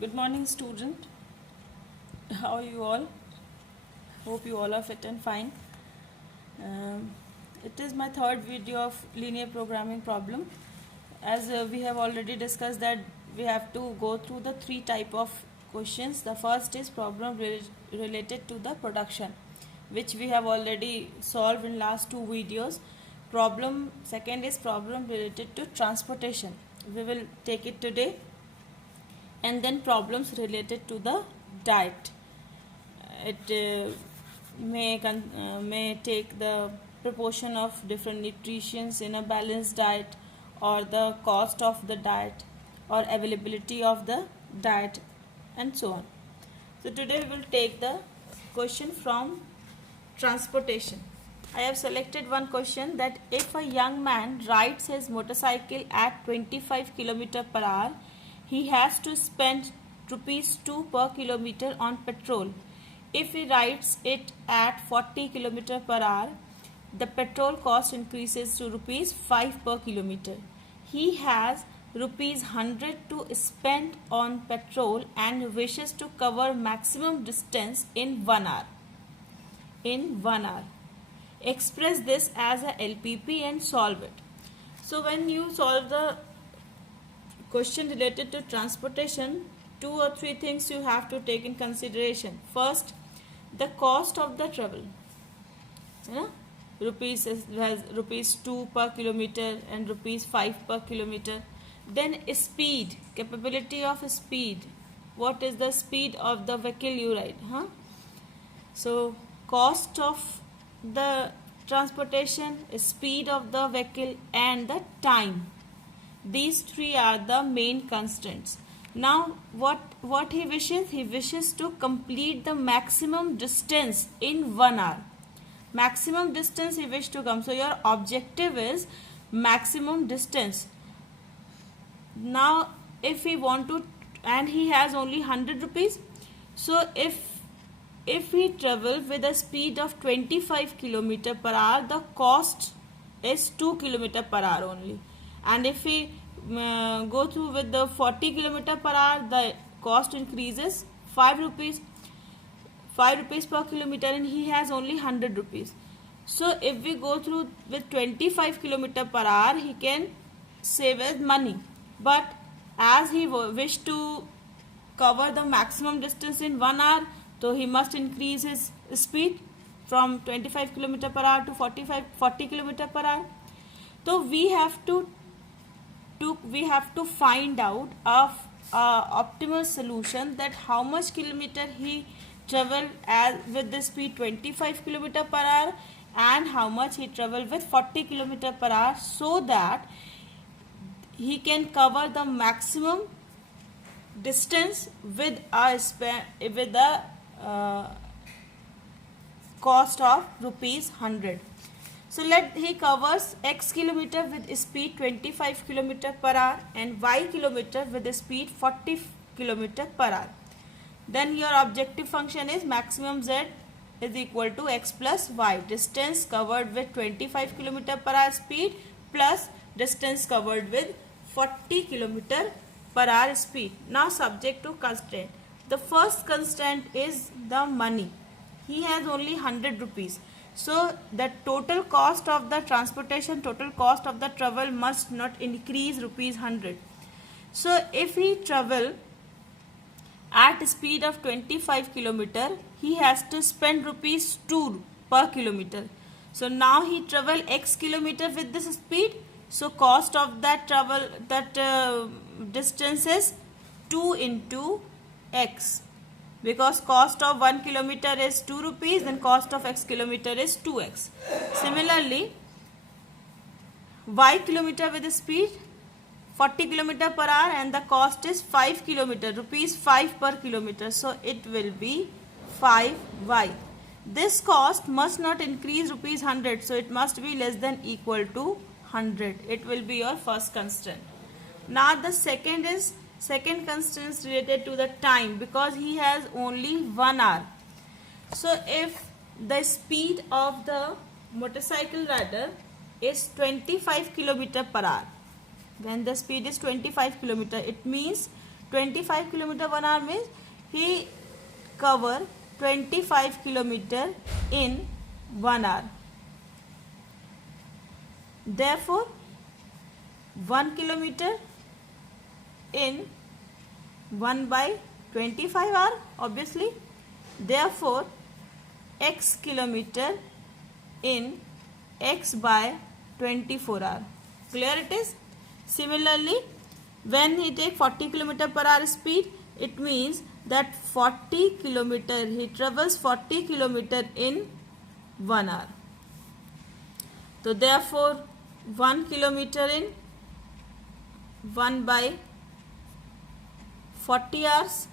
Good morning, student. How are you all? Hope you all are fit and fine. Um, it is my third video of linear programming problem. As we have already discussed that we have to go through the three type of questions. The first is problem related to the production, which we have already solved in last two videos. Problem second is problem related to transportation. We will take it today. And then problems related to the diet. It may take the proportion of different nutrients in a balanced diet, or the cost of the diet, or availability of the diet, and so on. So today we will take the question from transportation. I have selected one question that if a young man rides his motorcycle at 25 km per hour, he has to spend rupees 2 per kilometer on petrol. If he rides it at 40 km per hour, the petrol cost increases to rupees 5 per kilometer. He has rupees 100 to spend on petrol and wishes to cover maximum distance in 1 hour. Express this as a LPP and solve it. So when you solve the question related to transportation, 2 or 3 things you have to take in consideration. First, the cost of the travel. Rupees 2 per kilometer and rupees 5 per kilometer. Then speed, capability of speed. What is the speed of the vehicle you ride? So cost of the transportation, speed of the vehicle, and the time. These three are the main constants. Now what he wishes? He wishes to complete the maximum distance in 1 hour. Maximum distance he wishes to come. So your objective is maximum distance. Now if he want to, and he has only 100 rupees. So if he travel with a speed of 25 km per hour, the cost is 2 km per hour only. And if we go through with the 40 km per hour, the cost increases 5 rupees per kilometer, and he has only 100 rupees. So if we go through with 25 km per hour, he can save his money. But as he wish to cover the maximum distance in 1 hour, so he must increase his speed from 25 km per hour to 40 km per hour. So we have to find out a optimal solution, that how much kilometer he travel with the speed 25 km per hour and how much he travel with 40 km per hour, so that he can cover the maximum distance with a cost of rupees 100. So let he covers x kilometer with speed 25 km per hour and y kilometer with the speed 40 km per hour. Then your objective function is maximum z is equal to x plus y, distance covered with 25 km per hour speed plus distance covered with 40 km per hour speed. Now subject to constraint. The first constraint is the money. He has only 100 rupees. So the total cost of the transportation, total cost of the travel must not increase rupees 100. So if he travel at speed of 25 km, he has to spend rupees 2 per kilometer. So now he travel x kilometer with this speed. So cost of that travel, distance is 2 into x. Because cost of 1 kilometer is 2 rupees, then cost of x kilometer is 2x. Similarly, y kilometer with the speed 40 km per hour and the cost is 5 km, rupees 5 per kilometer. So it will be 5y. This cost must not increase rupees 100. So it must be less than equal to 100. It will be your first constraint. Now the second constraint is related to the time, because he has only 1 hour. So if the speed of the motorcycle rider is 25 km per hour, when the speed is 25 km, it means 25 kilometer 1 hour means he cover 25 kilometer in 1 hour. Therefore 1 kilometer in 1 by 25 hour obviously. Therefore x kilometer in x by 24 hour. Clear it is? Similarly, when he take 40 kilometer per hour speed, it means that 40 kilometer he travels 40 kilometer in 1 hour. So therefore 1 kilometer in 1 by 40 hours,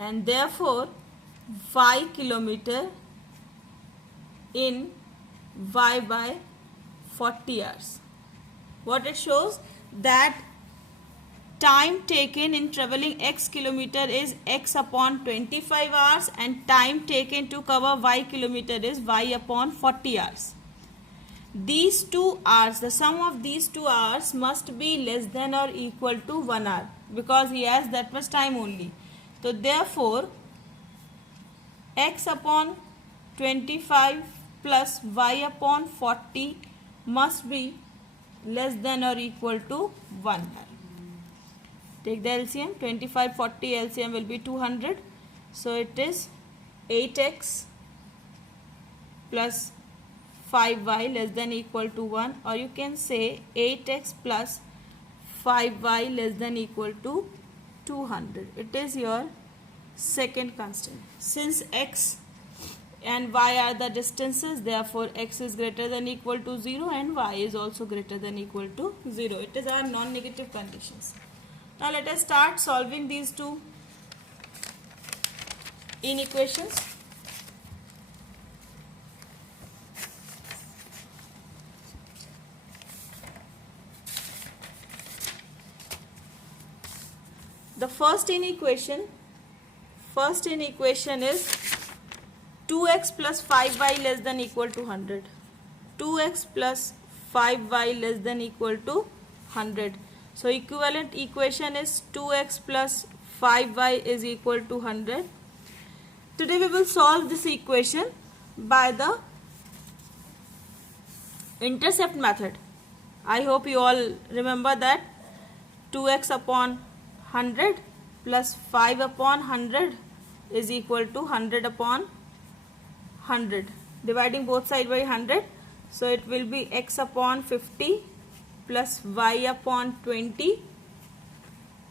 and therefore 5 kilometer in y by 40 hours. What it shows that time taken in traveling x kilometer is x upon 25 hours and time taken to cover y kilometer is y upon 40 hours. These 2 hours, the sum of these 2 hours must be less than or equal to 1 hour because he has that much time only. So therefore x upon 25 plus y upon 40 must be less than or equal to 1 hour. Take the LCM. 25, 40 LCM will be 200. So it is 8x plus 5y less than equal to 1, or you can say 8x plus 5y less than equal to 200. It is your second constant. Since x and y are the distances, therefore x is greater than equal to 0 and y is also greater than equal to 0. It is our non-negative conditions. Now let us start solving these two inequations. The first inequation is 2x plus 5y less than equal to 100. 2x plus 5y less than equal to 100. So equivalent equation is 2x plus 5y is equal to 100. Today we will solve this equation by the intercept method. I hope you all remember that 2x upon 100 plus 5 upon 100 is equal to 100 upon 100. Dividing both sides by 100. So it will be x upon 50 plus y upon 20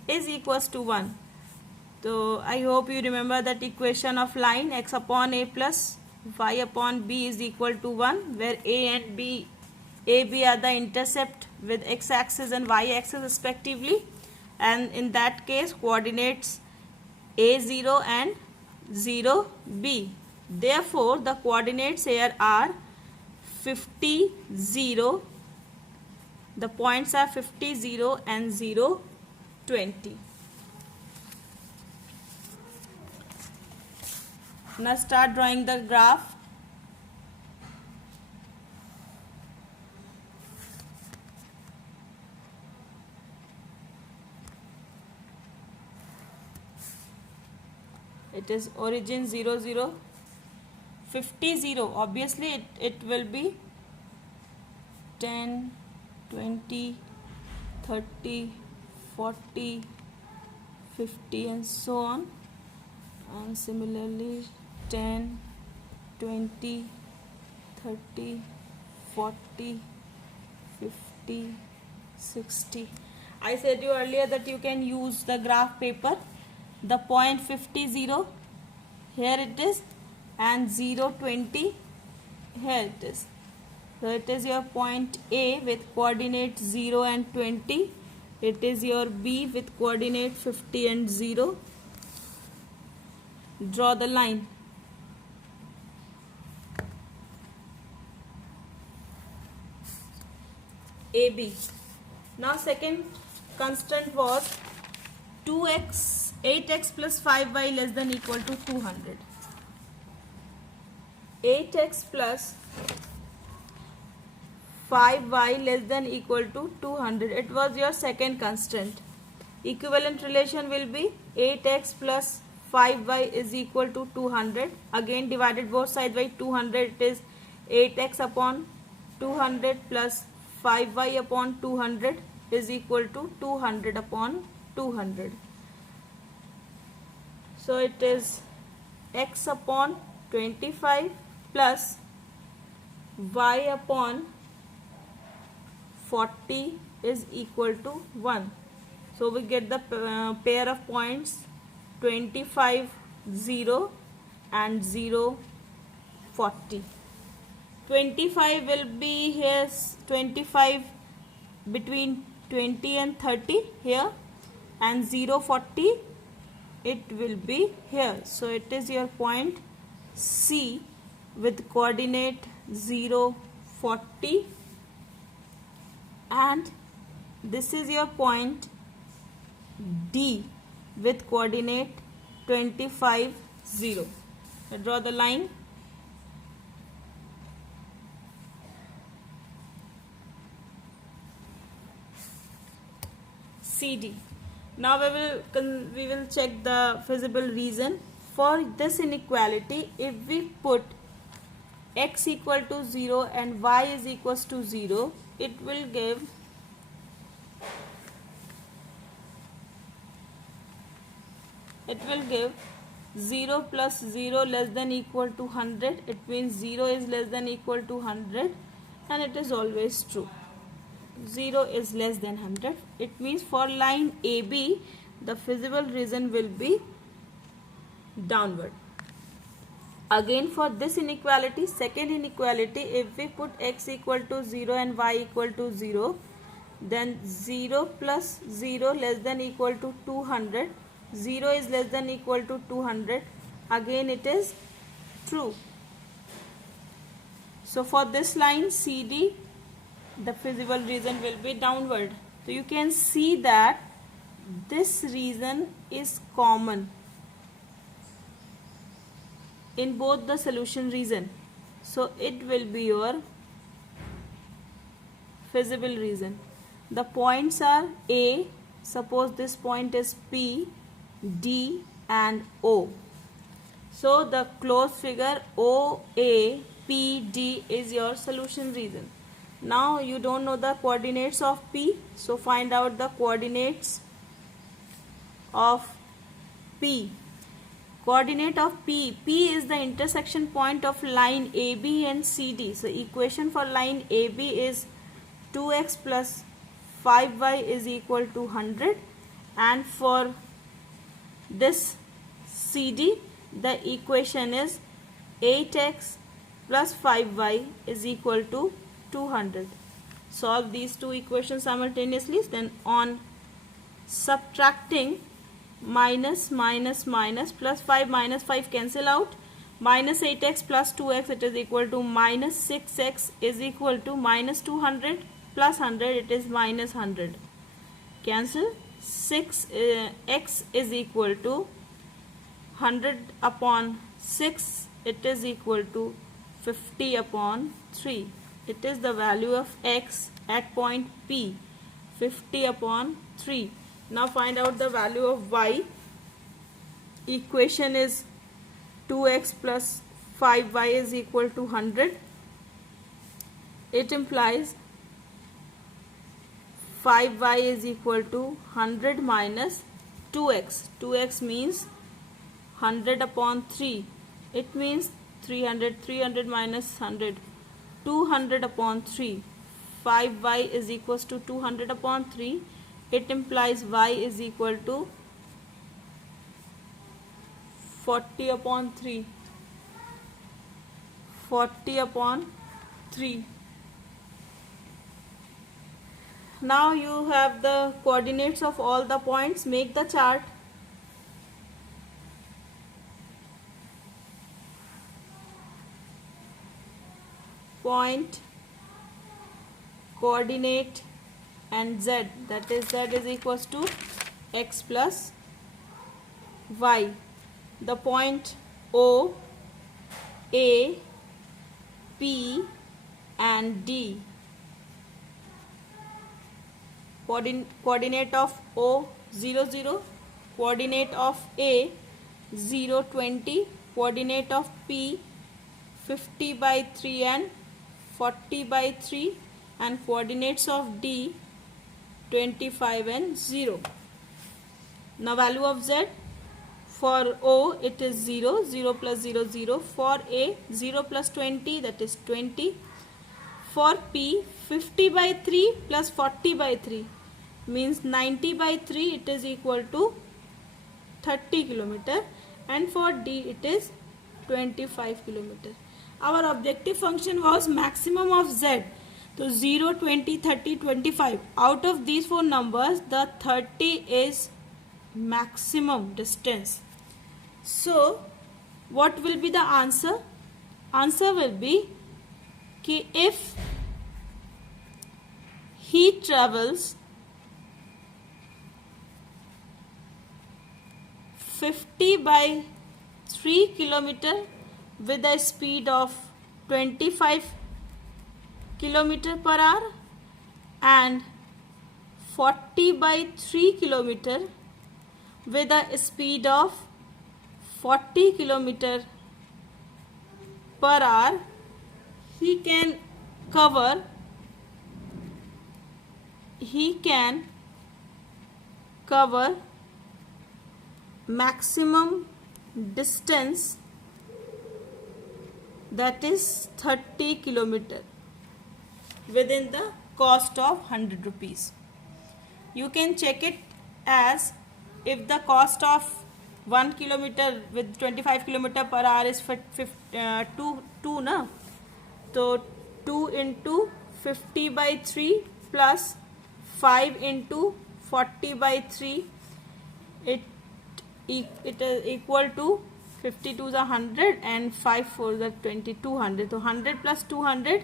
is equals to 1. So I hope you remember that equation of line x upon a plus y upon b is equal to 1, where a and b are the intercept with x axis and y axis respectively, and in that case coordinates a0 and 0b. Therefore the coordinates here are 50, 0. The points are 50, 0 and 0, 20. Now start drawing the graph. It is origin 0, 0, 50, 0. Obviously it will be 10, 20, 30, 40, 50 and so on, and similarly 10, 20, 30, 40, 50, 60. I said you earlier that you can use the graph paper. The point 50, 0, here it is, and 0, 20, here it is. So it is your point A with coordinate 0 and 20. It is your B with coordinate 50 and 0. Draw the line. AB. Now second constant was 8x plus 5y less than equal to 200. 8x plus 5y less than equal to 200. It was your second constant. Equivalent relation will be 8x plus 5y is equal to 200. Again divided both sides by 200, it is 8x upon 200 plus 5y upon 200 is equal to 200 upon 200. So it is x upon 25 plus y upon 40 is equal to 1. So we get the pair of points 25, 0 and 0, 40. 25 will be here, 25 between 20 and 30 here, and 0, 40 it will be here. So it is your point C with coordinate 0, 40, and this is your point D with coordinate 25, 0. I draw the line. CD. Now we will check the feasible reason for this inequality. If we put x equal to 0 and y is equals to 0, it will give 0 plus 0 less than equal to 100. It means 0 is less than equal to 100, and it is always true. 0 is less than 100. It means for line AB, the feasible reason will be downward. Again for this inequality, second inequality, if we put x equal to 0 and y equal to 0, then 0 plus 0 less than equal to 200. 0 is less than equal to 200. Again it is true. So for this line CD, the feasible reason will be downward. So you can see that this reason is common in both the solution reason. So it will be your feasible reason. The points are A, suppose this point is P, D and O. So the closed figure OA, PD is your solution reason. Now you don't know the coordinates of P, so find out the coordinates of P. Coordinate of P. P is the intersection point of line AB and CD. So equation for line AB is 2x plus 5y is equal to 100, and for this CD the equation is 8x plus 5y is equal to 200. Solve these two equations simultaneously. Then on subtracting, minus minus minus plus 5 minus 5 cancel out, minus 8x plus 2x, it is equal to minus 6x is equal to minus 200 plus 100, it is minus 100. Cancel. 6x is equal to 100 upon 6, it is equal to 50 upon 3. It is the value of x at point P, 50 upon 3. Now find out the value of y. Equation is 2x plus 5y is equal to 100. It implies 5y is equal to 100 minus 2x. 2x means 100 upon 3. It means 300. 300 minus 100. 200 upon 3. 5y is equals to 200 upon 3. It implies y is equal to 40 upon 3. 40 upon 3. Now you have the coordinates of all the points. Make the chart. Point, coordinate and z, that is z is equals to x plus y. The point O, A, P and D. Coordinate of O, 0 0, coordinate of A 0 20, coordinate of P 50 by 3 and 40 by 3, and coordinates of D 25 and 0. Now value of Z, for O it is 0, 0 plus 0 0, for A 0 plus 20, that is 20, for P 50 by 3 plus 40 by 3 means 90 by 3, it is equal to 30 kilometer, and for D it is 25 kilometer. Our objective function was maximum of Z. So 0, 20, 30, 25. Out of these four numbers, the 30 is maximum distance. So what will be the answer? Answer will be कि if he travels 50 by 3 kilometer with a speed of 25 kilometer per hour and 40 by 3 kilometer with a speed of 40 kilometer per hour, he can cover maximum distance, that is 30 kilometer, within the cost of 100 rupees. You can check it as if the cost of 1 kilometer with 25 kilometer per hour is 2 na, so 2 into 50 by 3 plus 5 into 40 by 3, it is equal to 52 is 100 and 5 4 is 2200. So 100 plus 200,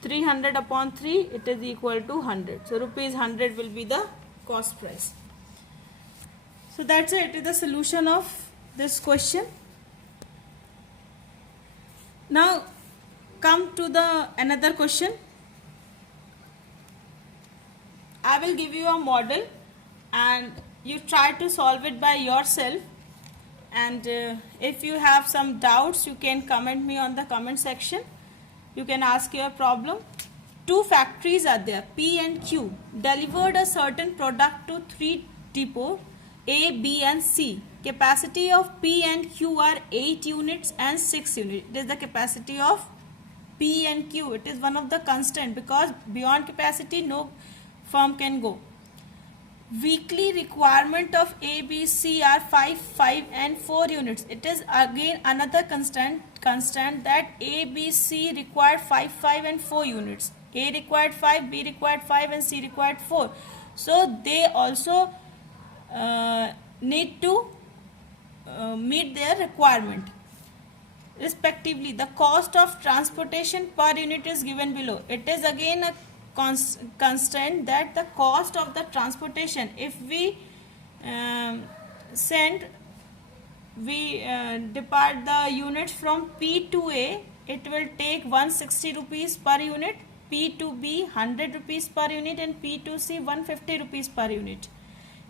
300 upon 3, it is equal to 100. So rupees 100 will be the cost price. So that's it. It is the solution of this question. Now come to the another question. I will give you a model and you try to solve it by yourself, and if you have some doubts you can comment me on the comment section. You can ask your problem. Two factories are there, P and Q, delivered a certain product to three depots A, B and C. Capacity of P and Q are 8 units and 6 units. It is the capacity of P and Q. It is one of the constant, because beyond capacity no firm can go. Weekly requirement of A, B, C are 5, 5 and 4 units. It is again another constant that A, B, C required 5, 5 and 4 units. A required 5, B required 5 and C required 4. So they also need to meet their requirement. Respectively, the cost of transportation per unit is given below. It is again a constant that the cost of the transportation, if we depart the units from P to A, it will take 160 rupees per unit, P to B 100 rupees per unit and P to C 150 rupees per unit.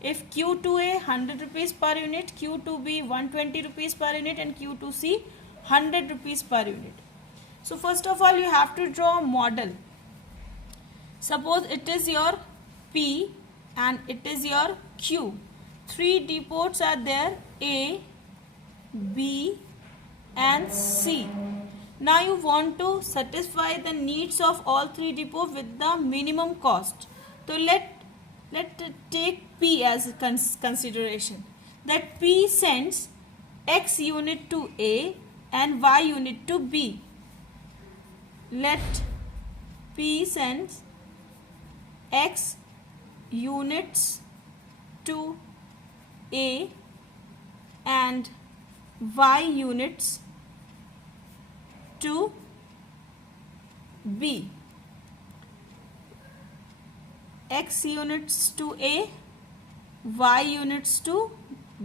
If Q to A 100 rupees per unit, Q to B 120 rupees per unit and Q to C 100 rupees per unit. So first of all you have to draw a model. Suppose it is your P and it is your Q. Three depots are there, A, B and C. Now you want to satisfy the needs of all three depots with the minimum cost. So let's take P as a consideration. That P sends X unit to A and Y unit to B. Let P sends X units to A and Y units to B. X units to A, Y units to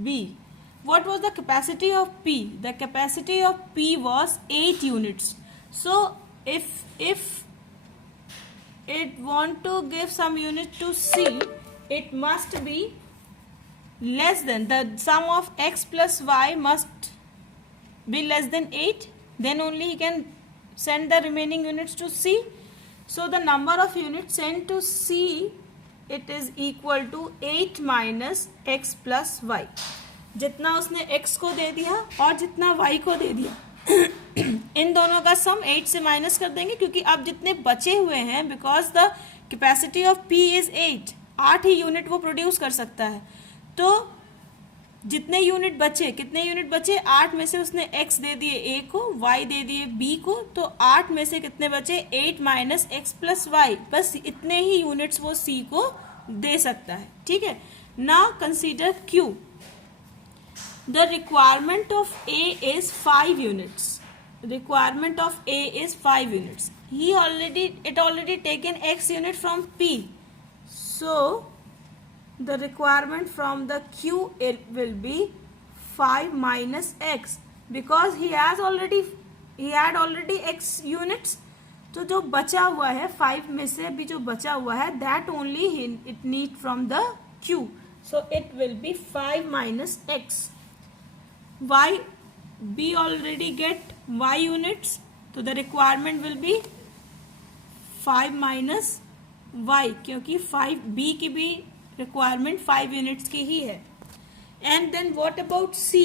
B. What was the capacity of P? The capacity of P was 8 units. So if it want to give some unit to C, it must be less than, the sum of x plus y must be less than 8, then only he can send the remaining units to C. So the number of units sent to C, it is equal to 8 minus x plus y. जितना उसने x को दे दिया और जितना y को दे दिया इन दोनों का सम 8 से माइनस कर देंगे, क्योंकि अब जितने बचे हुए हैं, because the capacity of P is 8 he unit वो प्रोड्यूस कर सकता है, तो जितने यूनिट बचे, कितने यूनिट बचे, 8 में से उसने x दे दिए a को, y दे दिए b को, तो 8 में से कितने बचे, 8 माइनस एक्स प्लस वाई, बस इतने ही यूनिट्स वो c को दे सकता है. ठीक है. Now consider q. The requirement of a is 5 units. Requirement of a is 5 units. it already taken x unit from p, so the requirement from the q it will be 5 minus x, because he had already x units. तो जो बचा हुआ है 5 में से भी जो बचा हुआ है, that only it need from the q, so it will be 5 minus x. y, b already get y units, तो the requirement will be 5 minus y, क्योंकि 5 b की भी रिक्वायरमेंट 5 यूनिट्स की ही है. And then what about C?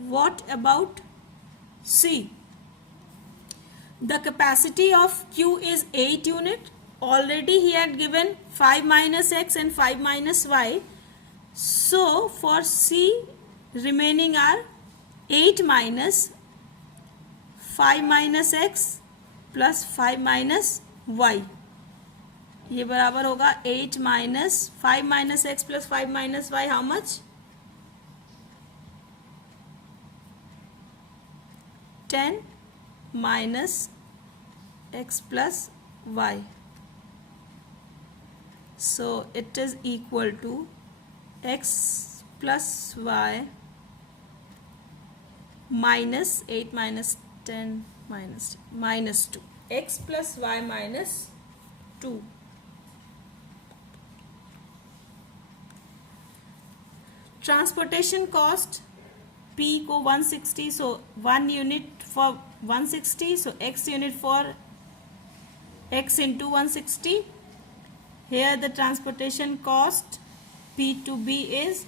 What about C? The capacity of Q is 8 unit. Already he had given 5 minus x and 5 minus y, so for C remaining are 8 minus 5 minus x plus 5 minus y. ये बराबर होगा 8 minus 5 minus X plus 5 minus Y. How much? 10 minus X plus Y. So it is equal to X plus Y minus 8 minus 10 minus 2. X plus Y minus 2. Transportation cost P को 160, so 1 unit for 160, so x unit for x into 160. Here the transportation cost P to B is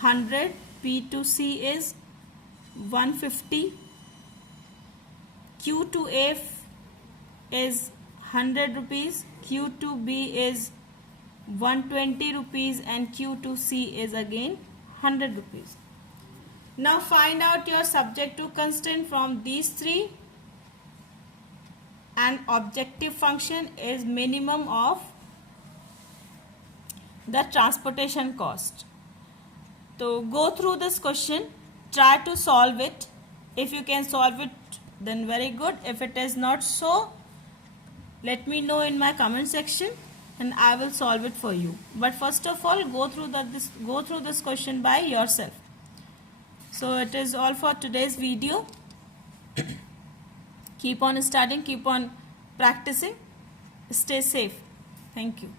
100, P to C is 150, Q to A is 100 rupees, Q to B is 120 rupees, and Q to C is again 100 rupees. Now find out your subject to constraint from these three, and objective function is minimum of the transportation cost. So go through this question, try to solve it. If you can solve it, then very good. If it is not so, let me know in my comment section and I will solve it for you. But first of all, go through this question by yourself. So it is all for today's video. Keep on studying, keep on practicing. Stay safe. Thank you.